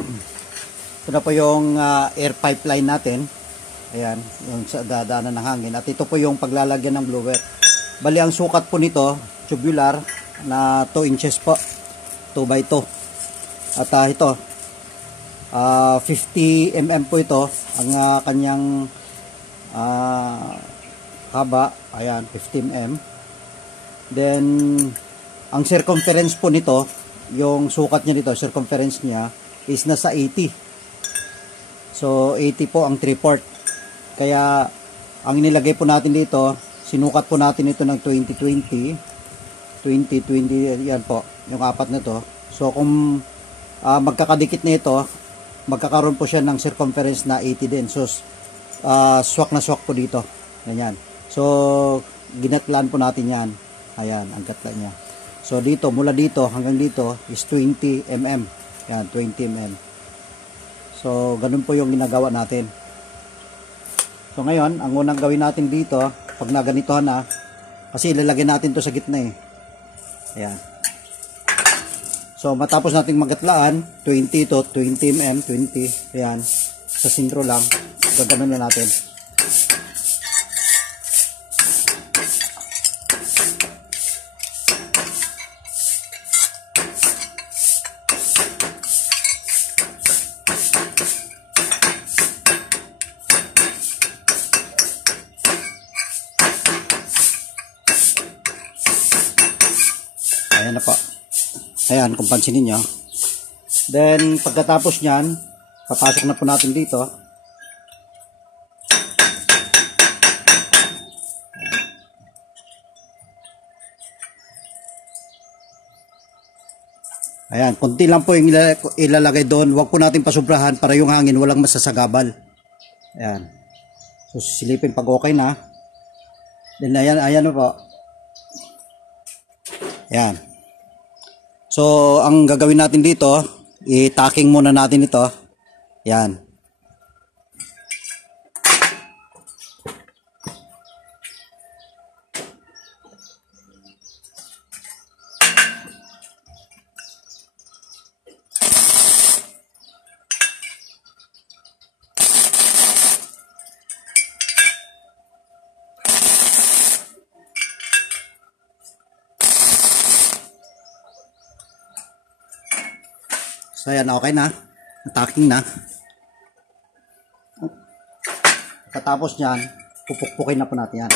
Ito na po yung air pipeline natin. Ayan, yung sa dadaanan ng hangin. At ito po yung paglalagyan ng blower. Bali, ang sukat po nito, tubular, na 2 inches po. 2 by 2. At ito, 50 mm po ito. Ang kanyang haba. Ayan, 50 mm. Then, ang circumference po nito, yung sukat niya nito, circumference niya, is nasa 80. So, 80 po ang 3/4. Kaya, ang inilagay po natin dito, sinukat po natin ito ng 20, 20, yan po, yung apat na to. So, kung magkakadikit na ito, magkakaroon po siya ng circumference na 80 din. So, swak na swak po dito. Ganyan. So, ginatlan po natin yan. Ayan, ang gatla niya. So, dito, mula dito hanggang dito is 20 mm. Yan, 20 mm. So, ganun po yung ginagawa natin. So ngayon, ang unang gawin natin dito, pag naganitohan na, kasi ilalagay natin to sa gitna eh. Ayan. So matapos nating magatlaan, 20 to 20 mm, 20, ayan, sa sentro lang, gagawin na natin. Ayan na po. Ayan, kung pansinin nyo. Then, pagkatapos nyan, papasok na po natin dito. Ayan, konti lang po yung ilalagay doon. Huwag po natin pasubrahan para yung hangin walang masasagabal. Ayan. So, silipin pag okay na. Then, ayan na po. Ayan. So, ang gagawin natin dito, i-tacking muna natin ito. Yan. So, ayan, okay na. Tacking na. Katapos nyan, pupukpukin na po natin yan.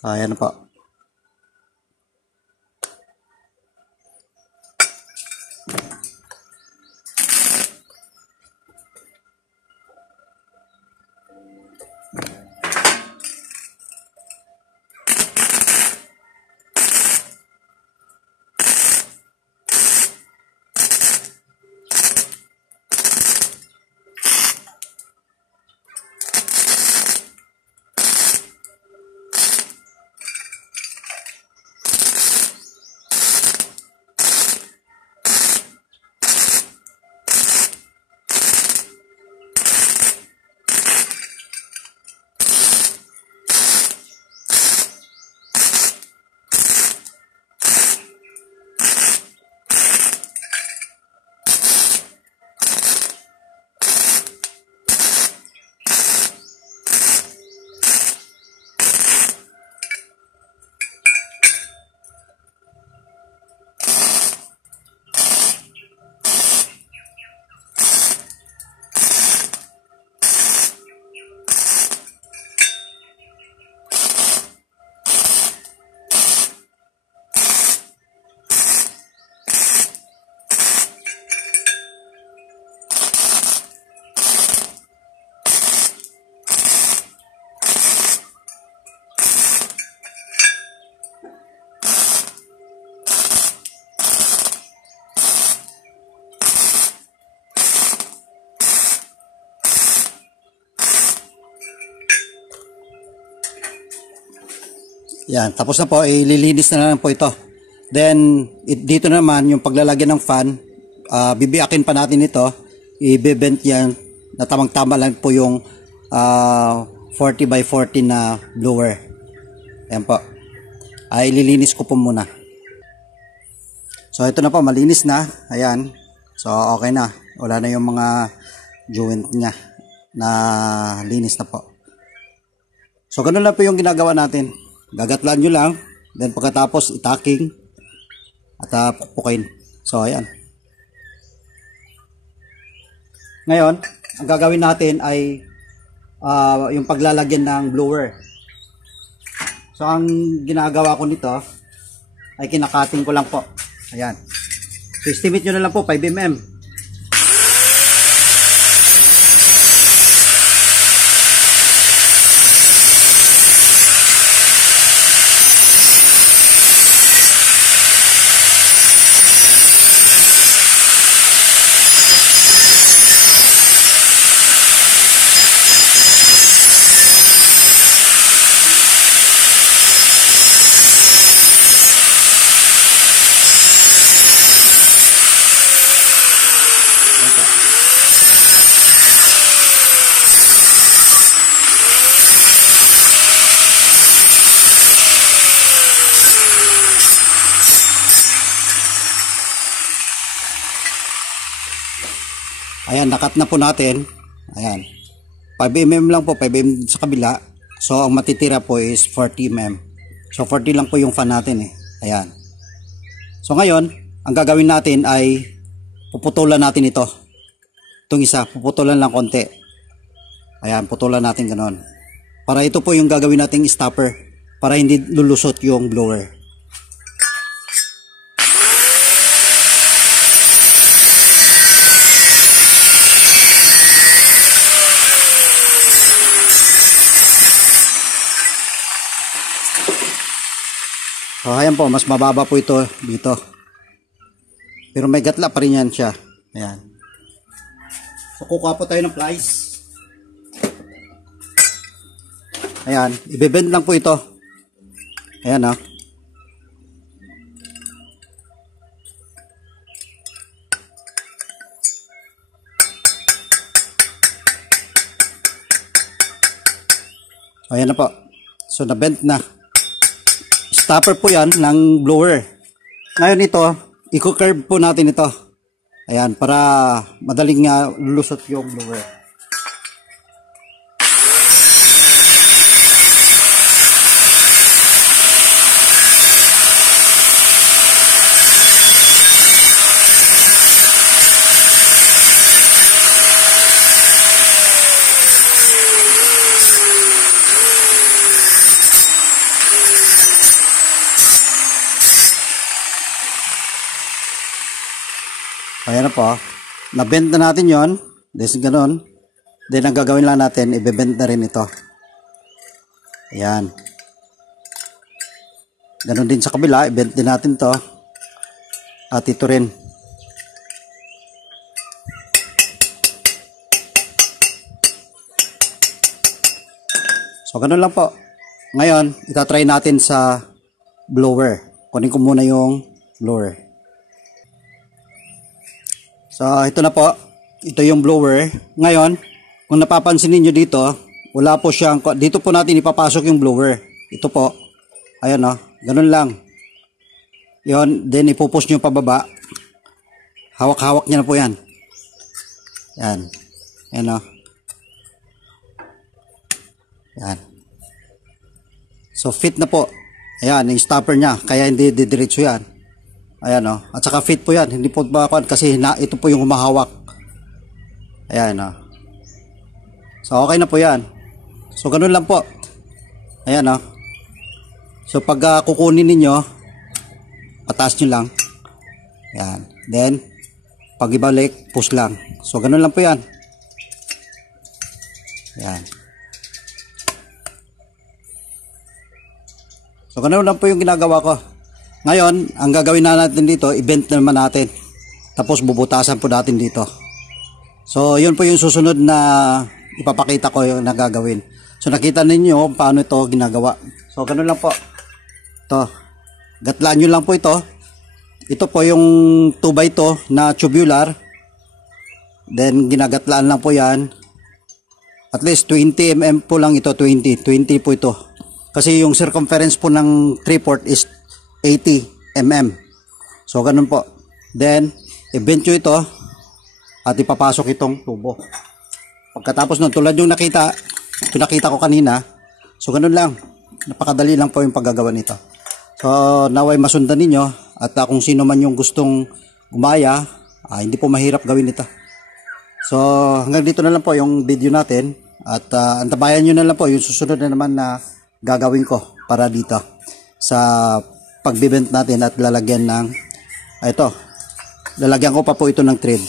Ayan na po. Yan, tapos na po, ililinis na lang po ito. Then, dito naman, yung paglalagyan ng fan, bibiyakin pa natin ito, i-bend yan, na tamang-tama lang po yung 40 by 40 na blower. Ayan po. Ililinis ko po muna. So, ito na po, malinis na. Ayan. So, okay na. Wala na yung mga joint niya na linis na po. So, ganun lang po yung ginagawa natin. Gagatlaan nyo lang. Then, pagkatapos, itaking at pupukin. So, ayan. Ngayon, ang gagawin natin ay yung paglalagyan ng blower. So, ang ginagawa ko nito ay kinakating ko lang po. Ayan. So, estimate nyo na lang po, 5 mm. Ayan, nakat na po natin. Ayan. 5 mm lang po, 5 mm sa kabila. So, ang matitira po is 40 mm. So, 40 lang po yung fan natin eh. Ayan. So, ngayon, ang gagawin natin ay puputulan natin ito. Itong isa, puputulan lang konti. Ayan, putulan natin ganoon. Para ito po yung gagawin nating stopper. Para hindi lulusot yung blower. So, ayan po, mas mababa po ito dito. Pero may gatla pa rin yan siya. Ayan. So, kukuha po tayo ng plies. Ayan, ibebend lang po ito. Ayan o. So, ayan na po. So, na-bend na. Stopper po yan ng blower. Ngayon ito, i-curve po natin ito. Ayan, para madaling lulusot yung blower. Ayan na po. Na-bend na natin yon. Then ganun. Then ang gagawin lang natin, i-bend na rin ito. Ayan. Ganun din sa kabila, i-bend din natin to. At ito rin. So ganun lang po. Ngayon, itatry natin sa blower. Kunin ko muna yung blower. So, ito na po. Ito yung blower. Ngayon, kung napapansin niyo dito, wala po siyang, dito po natin ipapasok yung blower. Ito po. Ayan o. Ganun lang. Yun. Then, ipupush nyo pababa. Hawak-hawak niya na po yan. Yan. Ayan o. Yan. So, fit na po. Ayan, yung stopper niya. Kaya hindi didiretso yan. Ayan o. At saka fit po yan. Hindi po bakon kasi ito po yung humahawak. Ayan o. So okay na po yan. So ganun lang po. Ayan o. So pag kukunin ninyo, pataas nyo lang. Ayan. Then, pag ibalik, push lang. So ganun lang po yan. Ayan. So ganun lang po yung ginagawa ko. Ngayon, ang gagawin na natin dito, i-bend naman natin. Tapos bubutasan po natin dito. So, yun po yung susunod na ipapakita ko yung nagagawin. So, nakita ninyo paano ito ginagawa. So, ganun lang po. To. Gatlaan nyo lang po ito. Ito po yung 2x2 na tubular. Then ginagatlaan lang po yan. At least 20 mm po lang ito. 20 po ito. Kasi yung circumference po ng 3/4 is 80 mm. So ganun po. Then i-bend nyo ito at ipapasok itong tubo. Pagkatapos nun, tulad yung pinakita ko kanina. So ganun lang. Napakadali lang po yung paggagawa nito. So naway masundan ninyo at kung sino man yung gustong gumaya, hindi po mahirap gawin ito. So hanggang dito na lang po yung video natin at antabayan nyo na lang po yung susunod na naman na gagawin ko para dito sa pagbibent natin at lalagyan ng lalagyan ko pa po ito ng thread.